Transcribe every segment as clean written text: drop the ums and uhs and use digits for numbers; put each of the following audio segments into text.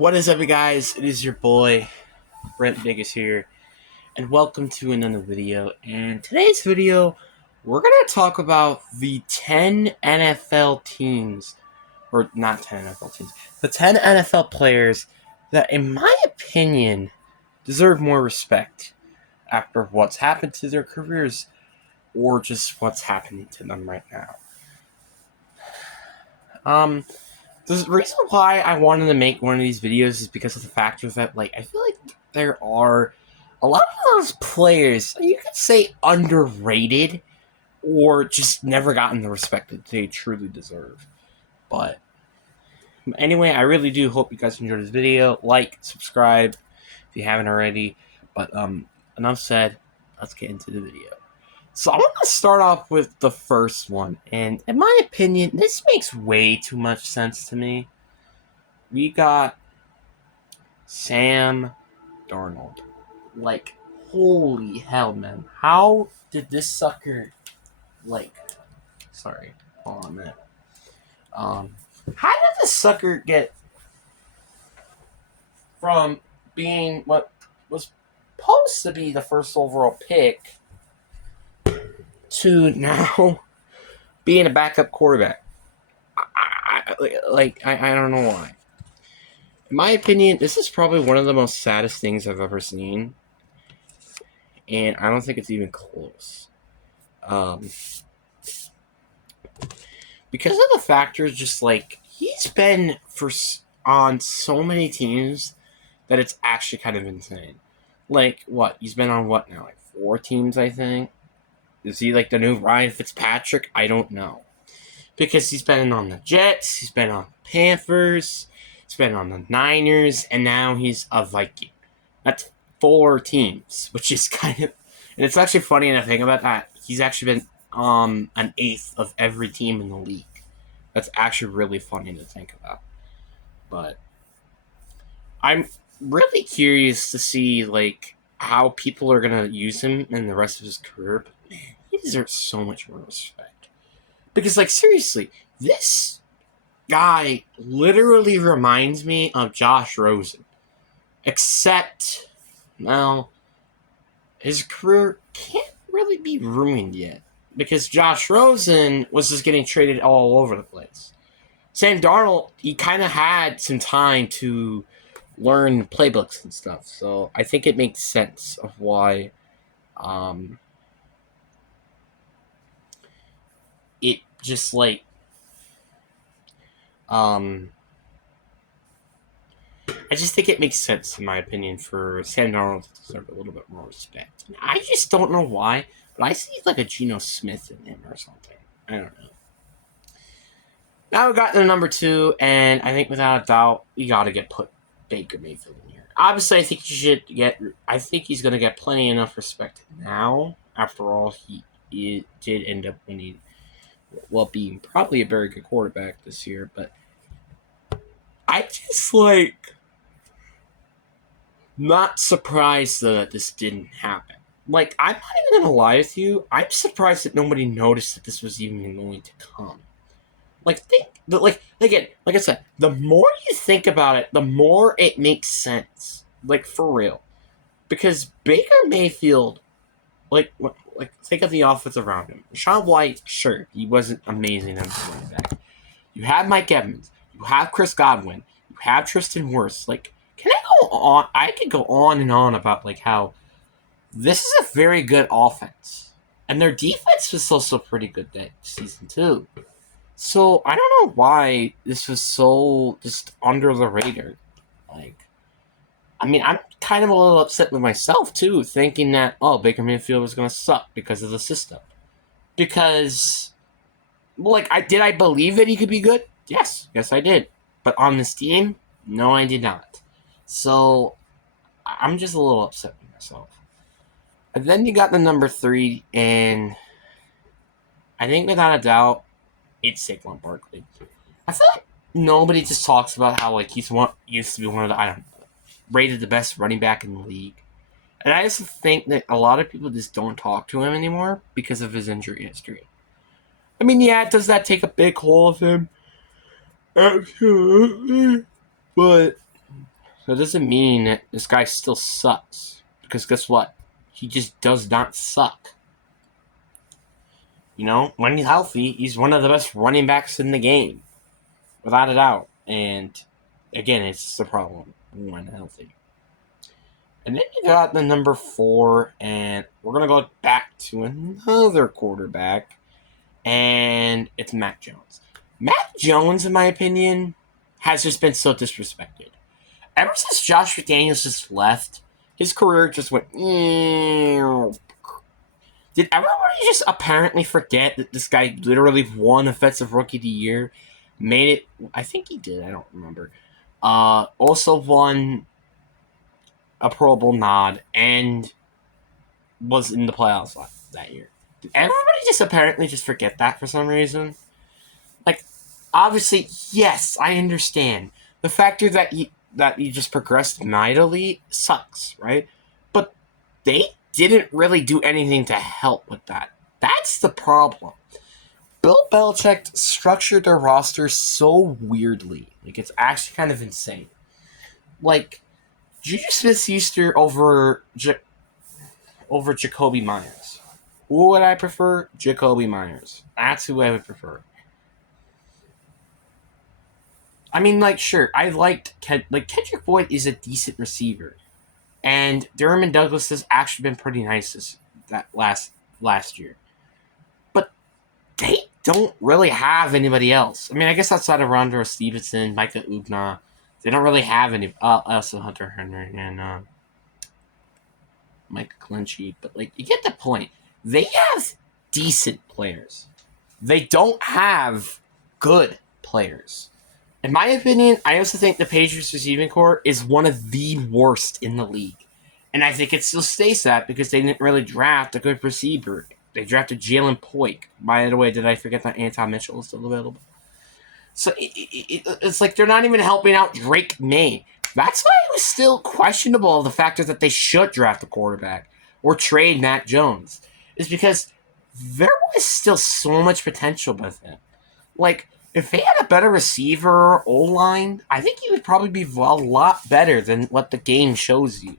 What is up, you guys? It is your boy, Brent Biggis here, and welcome to another video. And today's video, we're going to talk about the 10 NFL teams, or not 10 NFL teams, the 10 NFL players that, in my opinion, deserve more respect after what's happened to their careers or just what's happening to them right now. The reason why I wanted to make one of these videos is because of the factors that, I feel like there are a lot of those players, you could say underrated, or just never gotten the respect that they truly deserve. But anyway, I really do hope you guys enjoyed this video. Like, subscribe if you haven't already. But enough said, let's get into the video. So I want to start off with the first one, and in my opinion, this makes way too much sense to me. We got Sam Darnold. Holy hell, man. How did this sucker, sorry, hold on a minute. How did this sucker get from being what was supposed to be the first overall pick to now being a backup quarterback? I don't know why. In my opinion, this is probably one of the most saddest things I've ever seen. And I don't think it's even close. Because of the factors, he's been on so many teams that it's actually kind of insane. He's been on what now? 4 teams, I think? Is he the new Ryan Fitzpatrick? I don't know. Because he's been on the Jets, he's been on the Panthers, he's been on the Niners, and now he's a Viking. That's 4 teams, which is kind of... And it's actually funny to think about that. He's actually been an eighth of every team in the league. That's actually really funny to think about. But I'm really curious to see, how people are going to use him in the rest of his career. But, man, he deserves so much more respect. Because, seriously, this guy literally reminds me of Josh Rosen. Except, well, his career can't really be ruined yet. Because Josh Rosen was just getting traded all over the place. Sam Darnold, he kind of had some time to learn playbooks and stuff. So I think it makes sense of why it just I just think it makes sense, in my opinion, for Sam Darnold to deserve a little bit more respect. And I just don't know why, but I see a Geno Smith in him or something. I don't know. Now we got to number 2, and I think without a doubt, we got to put Baker Mayfield in here. Obviously, I think he's going to get plenty enough respect now. After all, he did end up winning, being probably a very good quarterback this year, but I just not surprised though that this didn't happen. I'm not even gonna lie with you. I'm surprised that nobody noticed that this was even going to come. Again, like I said, the more you think about it, the more it makes sense. For real, because Baker Mayfield, think of the offense around him. Rashawn White, sure, he wasn't amazing as a running back. You have Mike Evans. You have Chris Godwin. You have Tristan Wirfs. Can I go on? I could go on and on about how this is a very good offense, and their defense was also pretty good that season too. So I don't know why this was so just under the radar. I'm kind of a little upset with myself too, thinking that Baker Mayfield was going to suck because of the system. Because, did I believe that he could be good? Yes, I did. But on this team, no, I did not. So, I'm just a little upset with myself. And then you got the number 3, and I think without a doubt, it's Saquon Barkley. I feel like nobody just talks about how used to be one of the rated the best running back in the league. And I just think that a lot of people just don't talk to him anymore because of his injury history. Does that take a big hold of him? Absolutely. But So it doesn't mean that this guy still sucks. Because guess what? He just does not suck. You know, when he's healthy, he's one of the best running backs in the game. Without a doubt. And again, it's the problem when healthy. And then you got the number 4, and we're going to go back to another quarterback, and it's Mac Jones. Mac Jones, in my opinion, has just been so disrespected. Ever since Josh McDaniels just left, his career just went. Did everybody just apparently forget that this guy literally won Offensive Rookie of the Year? Made it. I think he did. I don't remember. Also won a Pro Bowl nod and was in the playoffs that year. Did everybody just apparently just forget that for some reason? Like, obviously, yes, I understand. The factor that you just progressed mightily sucks, right? But they didn't really do anything to help with that. That's the problem. Bill Belichick structured their roster so weirdly. Like, it's actually kind of insane. Like, Juju Smith-Schuster over Jacoby Myers. Who would I prefer? Jacoby Myers. That's who I would prefer. I mean, like, sure, I liked Kendrick Boyd is a decent receiver, and Derwin Douglas has actually been pretty nice last year, but they don't really have anybody else. I mean, I guess outside of Rondre Stevenson, Micah Ugna, they don't really have any. Also Hunter Henry and Mike Clinchie, but like you get the point. They have decent players. They don't have good players. In my opinion, I also think the Patriots receiving corps is one of the worst in the league. And I think it still stays that because they didn't really draft a good receiver. They drafted Jalen Poik. By the way, did I forget that Anton Mitchell is still available? So it's like they're not even helping out Drake May. That's why it was still questionable, the factor that they should draft a quarterback or trade Mac Jones. Is because there was still so much potential with him. Like, if they had a better receiver or O-line, I think he would probably be a lot better than what the game shows you.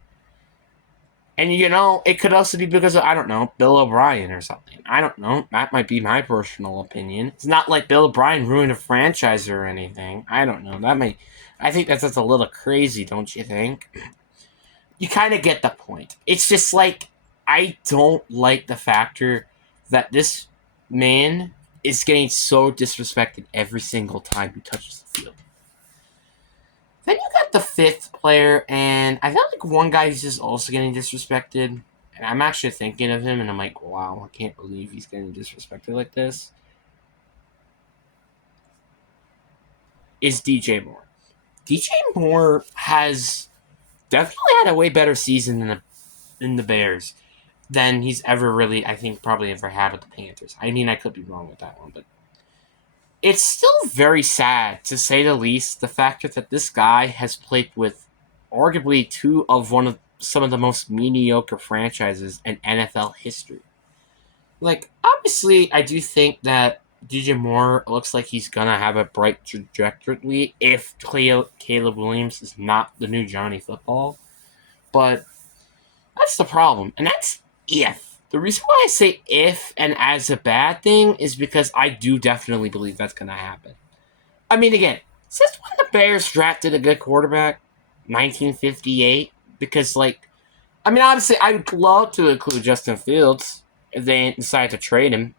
And, you know, it could also be because of, I don't know, Bill O'Brien or something. I don't know. That might be my personal opinion. It's not like Bill O'Brien ruined a franchise or anything. I don't know. I think that's just a little crazy, don't you think? You kind of get the point. It's just like, I don't like the factor that this man is getting so disrespected every single time he touches the field. Then you got the 5th player, and I feel like one guy is just also getting disrespected. And I'm actually thinking of him, and I'm like, wow, I can't believe he's getting disrespected like this. Is DJ Moore. DJ Moore has definitely had a way better season in the Bears than he's ever really, I think, probably ever had with the Panthers. I mean, I could be wrong with that one, but it's still very sad, to say the least, the fact that this guy has played with arguably some of the most mediocre franchises in NFL history. Like, obviously, I do think that DJ Moore looks like he's going to have a bright trajectory if Caleb Williams is not the new Johnny Football. But that's the problem, and that's if. The reason why I say if and as a bad thing is because I do definitely believe that's going to happen. I mean, again, since when the Bears drafted a good quarterback? 1958? Because, like, I mean, obviously, I would love to include Justin Fields if they decide to trade him.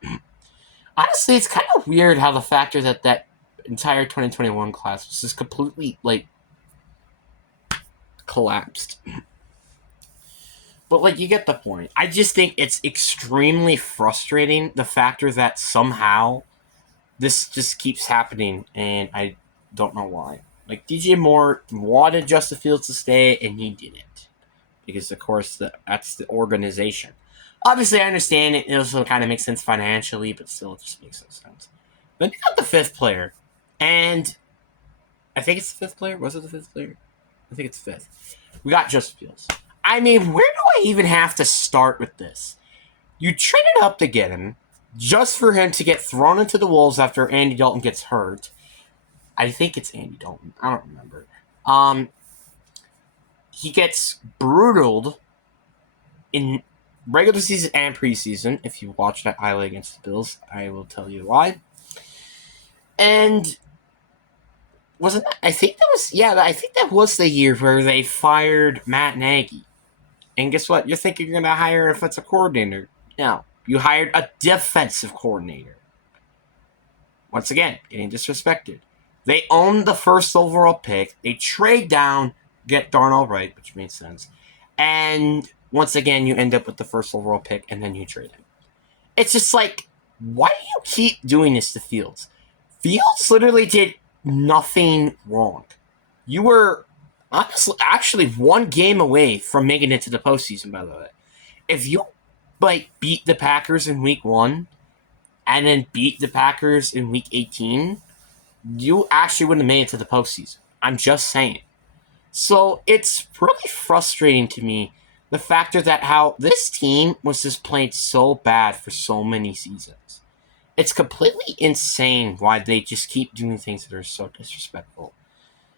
Honestly, it's kind of weird how the factor that entire 2021 class was just completely, like, collapsed. But, like, you get the point. I just think it's extremely frustrating, the factor that somehow this just keeps happening, and I don't know why. Like, DJ Moore wanted Justin Fields to stay, and he didn't. Because, of course, that's the organization. Obviously, I understand it also kind of makes sense financially, but still, it just makes no sense. Then you got the 5th player, and I think it's the 5th player. Was it the 5th player? I think it's 5th. We got Justin Fields. I mean, where do I even have to start with this? You traded up to get him just for him to get thrown into the wolves after Andy Dalton gets hurt. I think it's Andy Dalton. I don't remember. he gets brutaled in regular season and preseason. If you watch that highlight against the Bills, I will tell you why. And wasn't that, I think that was the year where they fired Matt Nagy. And guess what? You're thinking you're going to hire a offensive coordinator. No, you hired a defensive coordinator. Once again, getting disrespected. They own the first overall pick. They trade down, get Darnold right, which makes sense. And once again, you end up with the first overall pick, and then you trade him. It's just like, why do you keep doing this to Fields? Fields literally did nothing wrong. You were honestly actually one game away from making it to the postseason, by the way. If you beat the Packers in week 1 and then beat the Packers in week 18, you actually wouldn't have made it to the postseason. I'm just saying. So it's really frustrating to me the factor that how this team was just playing so bad for so many seasons. It's completely insane why they just keep doing things that are so disrespectful.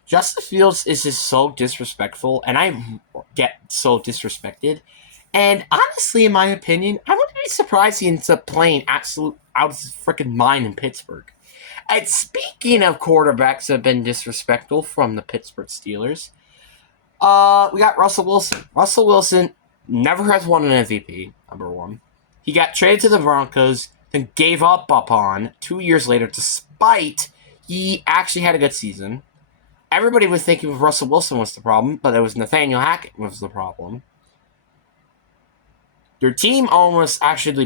Justin Fields is just so disrespectful, and I get so disrespected. And honestly, in my opinion, I wouldn't be surprised he ends up playing absolute out of his freaking mind in Pittsburgh. And speaking of quarterbacks that have been disrespectful from the Pittsburgh Steelers, we got Russell Wilson. Russell Wilson never has won an MVP, number one. He got traded to the Broncos, then gave up on 2 years later, despite he actually had a good season. Everybody was thinking Russell Wilson was the problem, but it was Nathaniel Hackett was the problem. Their team almost actually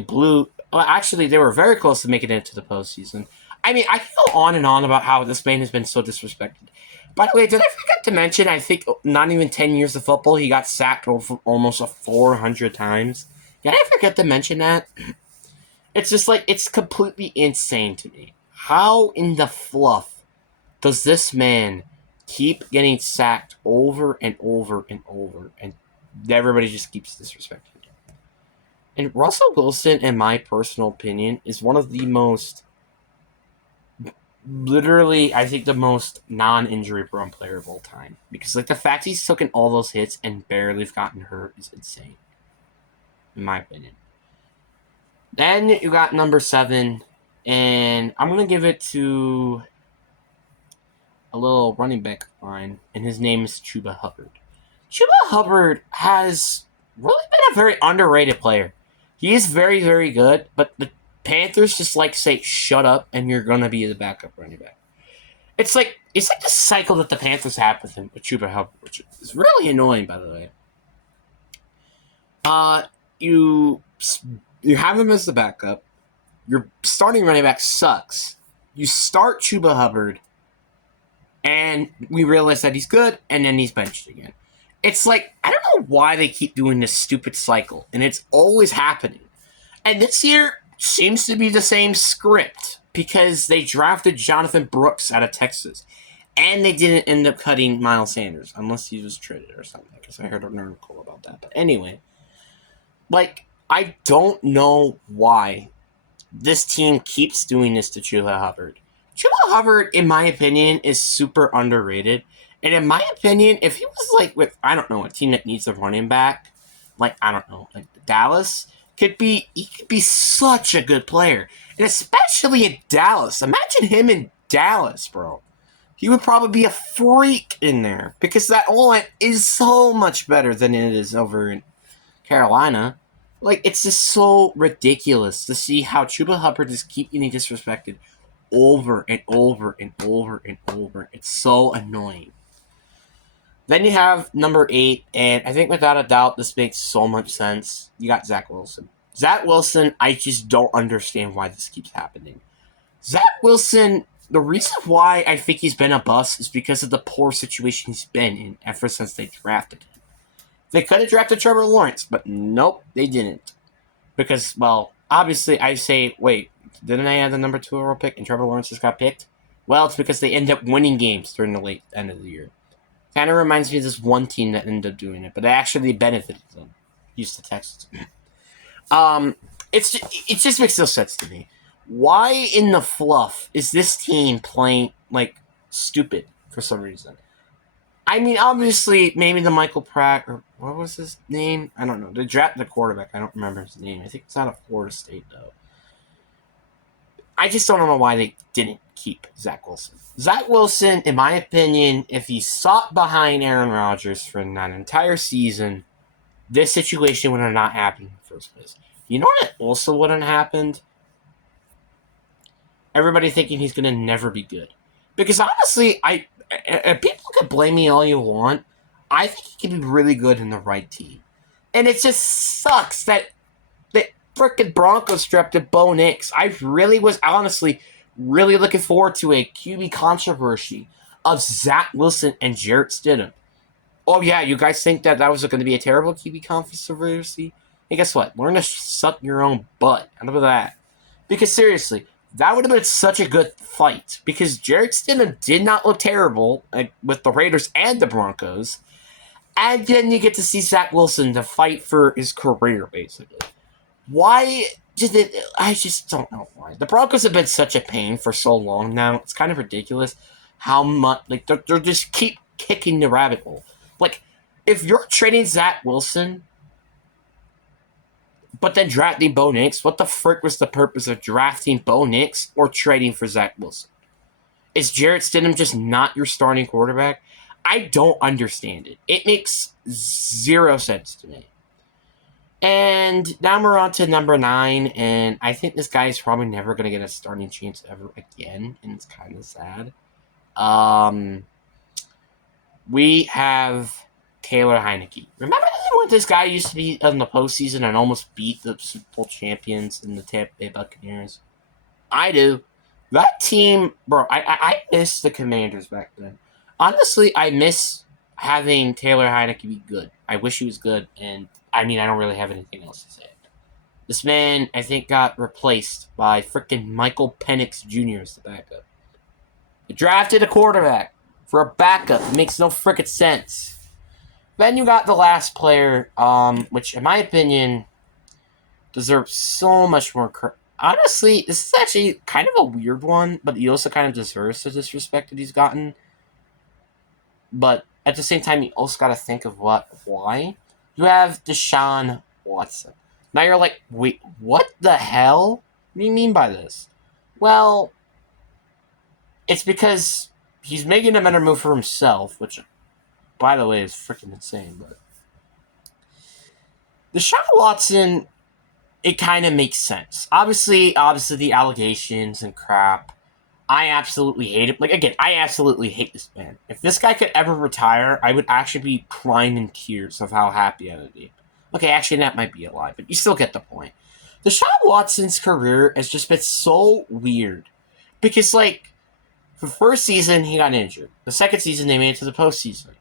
they were very close to making it to the postseason. I mean, I can go on and on about how this man has been so disrespected. By the way, did I forget to mention, I think not even 10 years of football, he got sacked almost 400 times. Did I forget to mention that? It's just like, it's completely insane to me. How in the fluff does this man keep getting sacked over and over and over, and everybody just keeps disrespecting him? And Russell Wilson, in my personal opinion, is one of the most, literally, I think the most non-injury prone player of all time. Because the fact he's taken all those hits and barely gotten hurt is insane, in my opinion. Then you got number 7, and I'm going to give it to a little running back line, and his name is Chuba Hubbard. Chuba Hubbard has really been a very underrated player. He is very, very good, but the Panthers just say, shut up, and you're going to be the backup running back. It's like the cycle that the Panthers have with him, with Chuba Hubbard, which is really annoying, by the way. You have him as the backup. Your starting running back sucks. You start Chuba Hubbard, and we realize that he's good, and then he's benched again. It's like, I don't know why they keep doing this stupid cycle, and it's always happening. And this year seems to be the same script, because they drafted Jonathan Brooks out of Texas, and they didn't end up cutting Miles Sanders, unless he was traded or something, because I heard an article about that. But anyway, I don't know why this team keeps doing this to Chuba Hubbard. Chuba Hubbard, in my opinion, is super underrated. And in my opinion, if he was with, I don't know, a team that needs a running back, Dallas, he could be such a good player. And especially in Dallas. Imagine him in Dallas, bro. He would probably be a freak in there. Because that O-line is so much better than it is over in Carolina. It's just so ridiculous to see how Chuba Hubbard just keep getting disrespected over and over and over and over. It's so annoying. Then you have number 8, and I think without a doubt, this makes so much sense. You got Zach Wilson. Zach Wilson, I just don't understand why this keeps happening. Zach Wilson, the reason why I think he's been a bust is because of the poor situation he's been in ever since they drafted him. They could have drafted Trevor Lawrence, but nope, they didn't. Because, well, obviously I say, wait, didn't they have the number 2 overall pick and Trevor Lawrence just got picked? Well, it's because they end up winning games during the late end of the year. Kind of reminds me of this one team that ended up doing it, but it actually benefited them. Houston Texans. It just makes no sense to me. Why in the fluff is this team playing stupid for some reason? I mean, obviously, maybe the Michael Pratt, or what was his name? I don't know. They drafted the quarterback. I don't remember his name. I think it's out of Florida State, though. I just don't know why they didn't keep Zach Wilson. Zach Wilson, in my opinion, if he sought behind Aaron Rodgers for that entire season, this situation would have not happened in the first place. You know what also wouldn't have happened? Everybody thinking he's going to never be good. Because honestly, people can blame me all you want. I think he can be really good in the right team. And it just sucks that the frickin' Broncos drafted Bo Nix. I really was honestly really looking forward to a QB controversy of Zach Wilson and Jarrett Stidham. Oh yeah, you guys think that was going to be a terrible QB controversy? Hey, guess what? Learn to suck your own butt. How about that? Because seriously, that would have been such a good fight. Because Jarrett Stidham did not look terrible with the Raiders and the Broncos. And then you get to see Zach Wilson to fight for his career, basically. Why did it? I just don't know why. The Broncos have been such a pain for so long now. It's kind of ridiculous how much, like, they're just keep kicking the rabbit hole. Like, if you're trading Zach Wilson, but then drafting Bo Nix, what the frick was the purpose of drafting Bo Nix or trading for Zach Wilson? Is Jarrett Stidham just not your starting quarterback? I don't understand it. It makes zero sense to me. And now we're on to number 9, and I think this guy is probably never going to get a starting chance ever again, and it's kind of sad. We have Taylor Heinicke. Remember when this guy used to be in the postseason and almost beat the Super Bowl champions in the Tampa Bay Buccaneers? I do. That team, bro, I miss the Commanders back then. Honestly, I miss having Taylor Heinicke be good. I wish he was good, and I mean, I don't really have anything else to say. This man, I think, got replaced by frickin' Michael Penix Jr. as the backup. They drafted a quarterback for a backup. It makes no frickin' sense. Then you got the last player, which, in my opinion, deserves so much more credit. Honestly, this is actually kind of a weird one, but he also kind of deserves the disrespect that he's gotten. But at the same time, you also got to think of why. You have Deshaun Watson. Now you're like, wait, what the hell? What do you mean by this? Well, it's because he's making a better move for himself, which, by the way, is freaking insane. But Deshaun Watson, it kind of makes sense. Obviously, the allegations and crap. I absolutely hate it. Like, again, I absolutely hate this man. If this guy could ever retire, I would actually be crying in tears of how happy I would be. Okay, actually, that might be a lie, but you still get the point. Deshaun Watson's career has just been so weird. Because, like, the first season, he got injured. The second season, they made it to the postseason.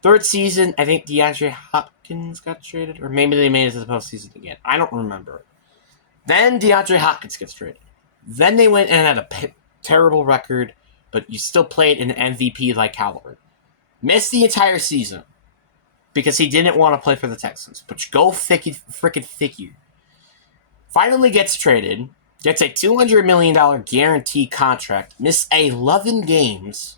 Third season, I think DeAndre Hopkins got traded, or maybe they made it to the postseason again. I don't remember. Then DeAndre Hopkins gets traded. Then they went and had a terrible record, but you still played an MVP like caliber. Missed the entire season because he didn't want to play for the Texans. But go frickin' figure. Finally gets traded, gets a $200 million guaranteed contract, missed 11 games,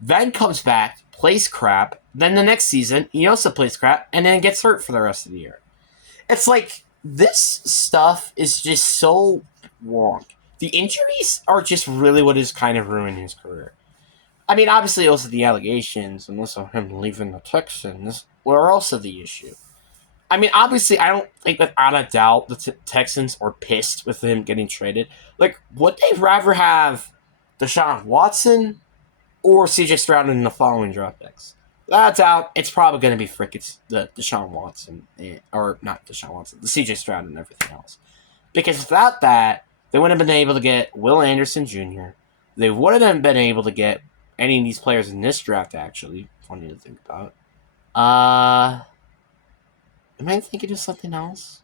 then comes back, plays crap, then the next season, he also plays crap, and then gets hurt for the rest of the year. It's like, this stuff is just so wrong. The injuries are just really what is kind of ruining his career. I mean, obviously, also the allegations and also him leaving the Texans were also the issue. I mean, obviously, I don't think without a doubt the Texans are pissed with him getting traded. Like, would they rather have Deshaun Watson or CJ Stroud in the following draft picks? Without a doubt, it's probably going to be the Deshaun Watson, or not Deshaun Watson, the CJ Stroud and everything else. Because without that, they wouldn't have been able to get Will Anderson Jr. They wouldn't have been able to get any of these players in this draft, actually. Funny to think about. Am I thinking of something else?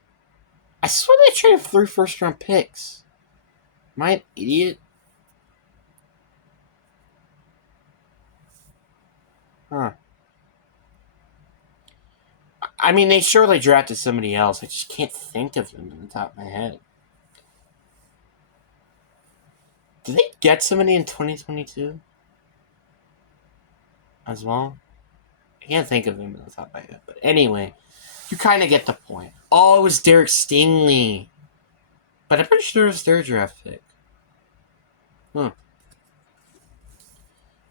I swear they traded 3 first-round picks. Am I an idiot? Huh. I mean, they surely drafted somebody else. I just can't think of them on the top of my head. Did they get somebody in 2022 as well? I can't think of him on the top of my head. But anyway, you kind of get the point. Oh, it was Derek Stingley. But I'm pretty sure it was their draft pick. Huh.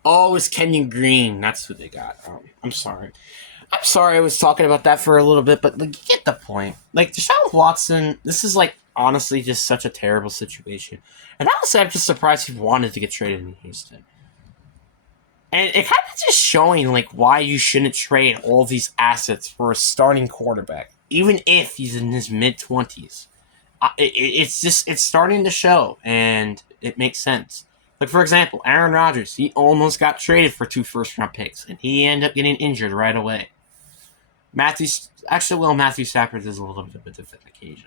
Oh, it was Kenyon Green. That's who they got. I'm sorry. I'm sorry I was talking about that for a little bit, but like, you get the point. Like, Deshaun Watson, this is like honestly just such a terrible situation. And honestly, I'm just surprised he wanted to get traded in Houston. And it kind of just showing like why you shouldn't trade all these assets for a starting quarterback, even if he's in his mid-20s. It's starting to show, and it makes sense. Like, for example, Aaron Rodgers, he almost got traded for 2 first-round picks, and he ended up getting injured right away. Matthew Stafford is a little bit of a different occasion.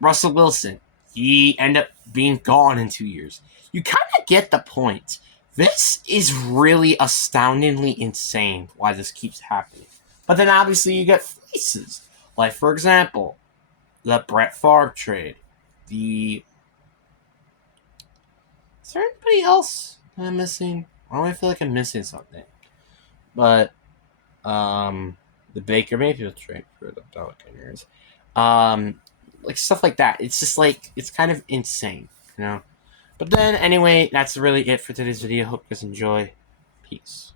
Russell Wilson, he ended up being gone in 2 years. You kind of get the point. This is really astoundingly insane why this keeps happening. But then obviously you get fleeces. Like, for example, the Brett Favre trade. Is there anybody else that I'm missing? I feel like I'm missing something. But, the Baker Mayfield trade for the Buccaneers. Like, stuff like that. It's just like, it's kind of insane, you know? But then, anyway, that's really it for today's video. Hope you guys enjoy. Peace.